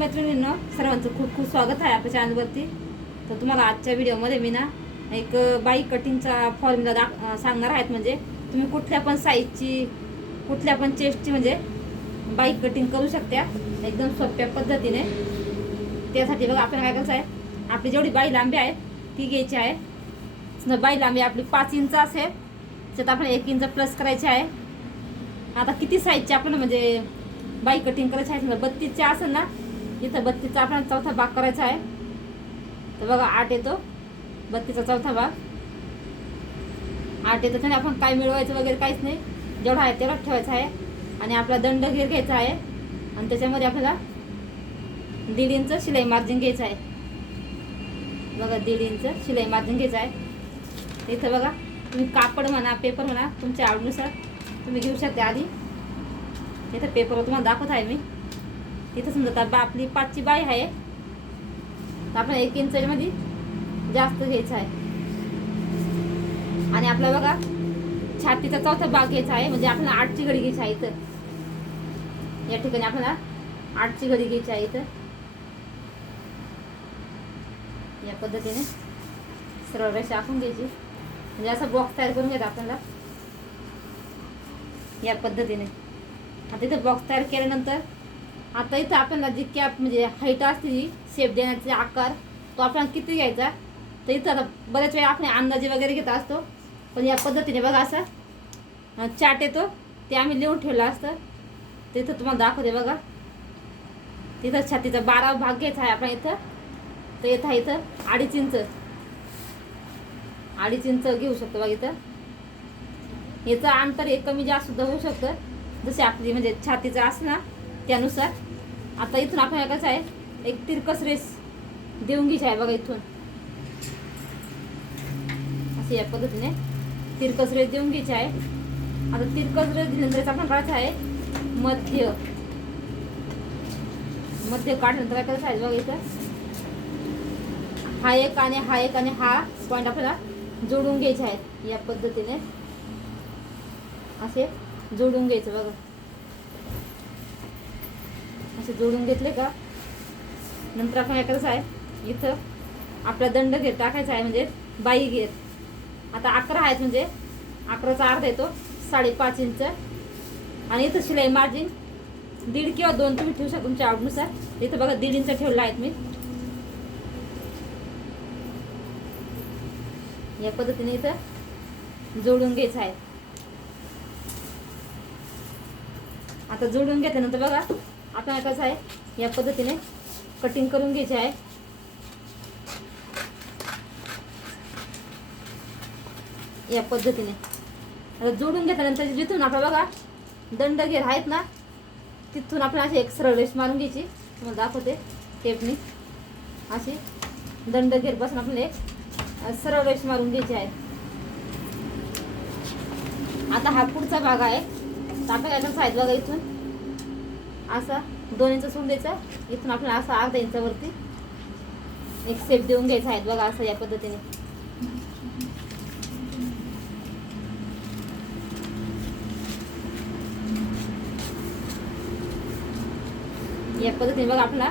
मैत्रिणींनो सर्वांचं खूप खूप स्वागत आहे आपल्या चॅनलवरती तर तुम्हाला आजच्या व्हिडिओमध्ये मी ना एक बाई कटिंगचा फॉर्म्युला दाख सांगणार आहेत. म्हणजे तुम्ही कुठल्या पण साईजची कुठल्या पण चेस्टची म्हणजे बाईक कटिंग करू शकता एकदम सोप्या पद्धतीने. त्यासाठी बघा आपल्याला काय करायचं आहे? आपली जेवढी बाई लांबी आहे ती घ्यायची आहे. बाई लांबी आपली पाच इंच असेल त्यात आपण एक इंच प्लस करायची आहे. आता किती साईजची आपण म्हणजे बाई कटिंग करायची आहे? समजा बत्तीसची असेल ना इथं बत्तीचा आपण चौथा भाग करायचा आहे. तर बघा आठ येतो. बत्तीचा चौथा भाग. आठ येतो. त्याने आपण काय मिळवायचं वगैरे काहीच नाही. जेवढा आहे तेवढाच ठेवायचा आहे. आणि आपला दंड घेर घ्यायचा आहे. आणि त्याच्यामध्ये आपल्याला दीड इंच शिलाई मार्जिन घ्यायचं आहे. बघा दीड इंच शिलाई मार्जिन घ्यायचं आहे. इथं बघा तुम्ही कापड म्हणा पेपर म्हणा तुमच्या आवडीनुसार तुम्ही घेऊ शकता आधी. इथं पेपरवर तुम्हाला दाखवत आहे मी. तिथं समजा आता बा आपली पाचची बाई आहे. तर आपण एक इंचमध्ये जास्त घ्यायचं आहे. आणि आपला बघा छातीचा चौथा भाग घ्यायचा आहे. म्हणजे आपल्याला आठची घडी घ्यायची आहे इथं. या ठिकाणी आपल्याला आठची घडी घ्यायची आहे तर या पद्धतीने सरळ रेषा आखून घ्यायची. म्हणजे असा बॉक्स तयार करून घ्यायचा आपल्याला. या पद्धतीने. आता तिथं बॉक्स तयार केल्यानंतर आता इथं आपल्याला जी कॅप म्हणजे हाईट असते जी शेप देण्याचा आकार तो आपल्याला किती घ्यायचा? तर इथं आता बऱ्याच वेळा आपण अंदाजे वगैरे घेत असतो. पण या पद्धतीने बघा असं. चाट येतो. ते आम्ही लिहून ठेवलं असतं. ते इथं तुम्हाला दाखवते बघा. तिथं छातीचा बारा भाग घ्यायचा आहे आपण इथं. तर येत आहे इथं अडीच इंच. अडीच इंच घेऊ शकतो बघा इथं. याचं अंतर एक कमी जास्त सुद्धा होऊ शकतं. जसे आपली म्हणजे छातीचं असं ना त्यानुसार आता इथून आपल्याला कसं आहे एक तिरकस रेस देऊन घ्यायची आहे बघा इथून. असे या पद्धतीने तिरकस रेस देऊन घ्यायची आहे. आता तिरकस रेस दिल्यानंतर आपण काढायचं आहे मध्य. मध्य काढल्यानंतर काय करायचं आहे बघा इथं. हा एक आणि हा एक आणि हा पॉईंट आपल्याला जोडून घ्यायचे आहेत या पद्धतीने. असे जोडून घ्यायचं बघा. असे जोडून घेतले का? नंतर आपण काय करायचं आहे? इथं आपला दंड घेत टाकायचा आहे म्हणजे बाई घेत. आता अकरा आहेत म्हणजे अकराचा अर्धा येतो साडेपाच इंच. आणि इथं शिलाई मार्जिन दीड किंवा दोन तुम्ही ठेवू शकता तुमच्या आवडीनुसार. इथं बघा दीड इंच ठेवला आहेत मी. या पद्धतीने इथं जोडून घ्यायचं आहे. आता जोडून घेतल्यानंतर बघा आपण कसं आहे? या पद्धतीने कटिंग करून घ्यायची आहे. या पद्धतीने. आता जोडून घेतल्यानंतर जिथून आपला बघा दंड घेर आहेत ना तिथून आपण अशी एक सरळ रेष मारून घ्यायची. तुम्हाला दाखवते टेपनी. अशी दंड घेर बसून आपण एक सरळ रेष मारून घ्यायची आहे. आता हा पुढचा भाग आहे. तर आपण काय करायचं बघा इथून? असा दोन इंच सोडून द्यायचा. इथून आपल्याला असा अर्धा इंचावरती एक सेप देऊन घ्यायचा आहे. बघा असं या पद्धतीने. या पद्धतीने बघा आपला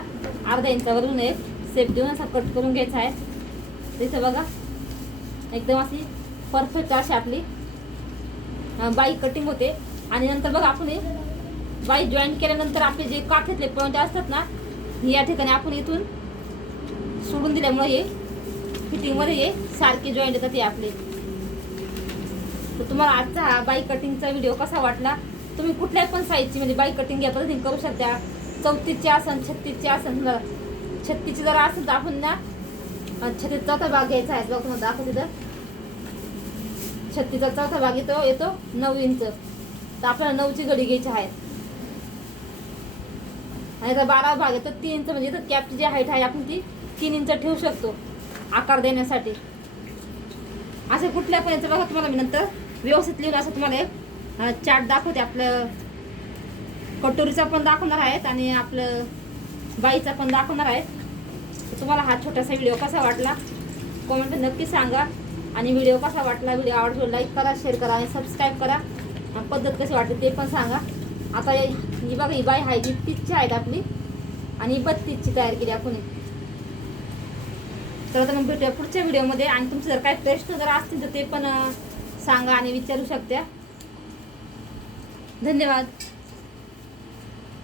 अर्धा इंचावरून एक सेप देऊन असा कट करून घ्यायचा आहे. तिथं बघा. एकदम अशी परफेक्ट अशी आपली बाईक कटिंग होते. आणि नंतर बघा आपण बाई जॉईन केल्यानंतर आपले जे काखेतले पॉईंट असतात ना हे या ठिकाणी आपण इथून सोडून दिल्यामुळे हे फिटिंगमध्ये हे सारखे जॉईंट येतात हे आपले. तर तुम्हाला आजचा हा बाई कटिंगचा व्हिडिओ कसा वाटला? तुम्ही कुठल्याही पण साईजची म्हणजे बाई कटिंग या पद्धतीने करू शकता. चौतीसची आसन छत्तीसची आसन छत्तीसची जर असेल तर आपण ना छत्तीस चौथा भाग घ्यायचा आहे बघ तुम्हाला दाखवते तर. छत्तीसचा चौथा भाग येतो येतो नऊ इंच. तर आपल्याला नऊची घडी घ्यायची आहे. आणि जर बारा भाग तर तीन इंच म्हणजे इथं कॅपची जी हाईट आहे आपण ती तीन इंच ठेवू शकतो आकार देण्यासाठी. असे कुठल्या पण बघा तुम्हाला मी नंतर व्यवस्थित लिहून असं तुम्हाला एक चार्ट दाखवते. आपलं कटोरीचा पण दाखवणार आहेत आणि आपलं बाईचा पण दाखवणार आहेत. तुम्हाला हा छोटासा व्हिडिओ कसा वाटला? कमेंट नक्की सांगा. आणि व्हिडिओ कसा वाटला? व्हिडिओ आवडतो लाईक करा शेअर करा आणि सबस्क्राईब करा. पद्धत कशी वाटते ते पण सांगा. आता ही बघा ही बाई आहे जी तीसची आहेत आपली. आणि बत्तीसची तयार केली आपण. तर आता मग भेटूया पुढच्या व्हिडिओमध्ये. आणि तुमचे जर काही प्रश्न जर असतील तर ते पण सांगा आणि विचारू शकत्या. धन्यवाद.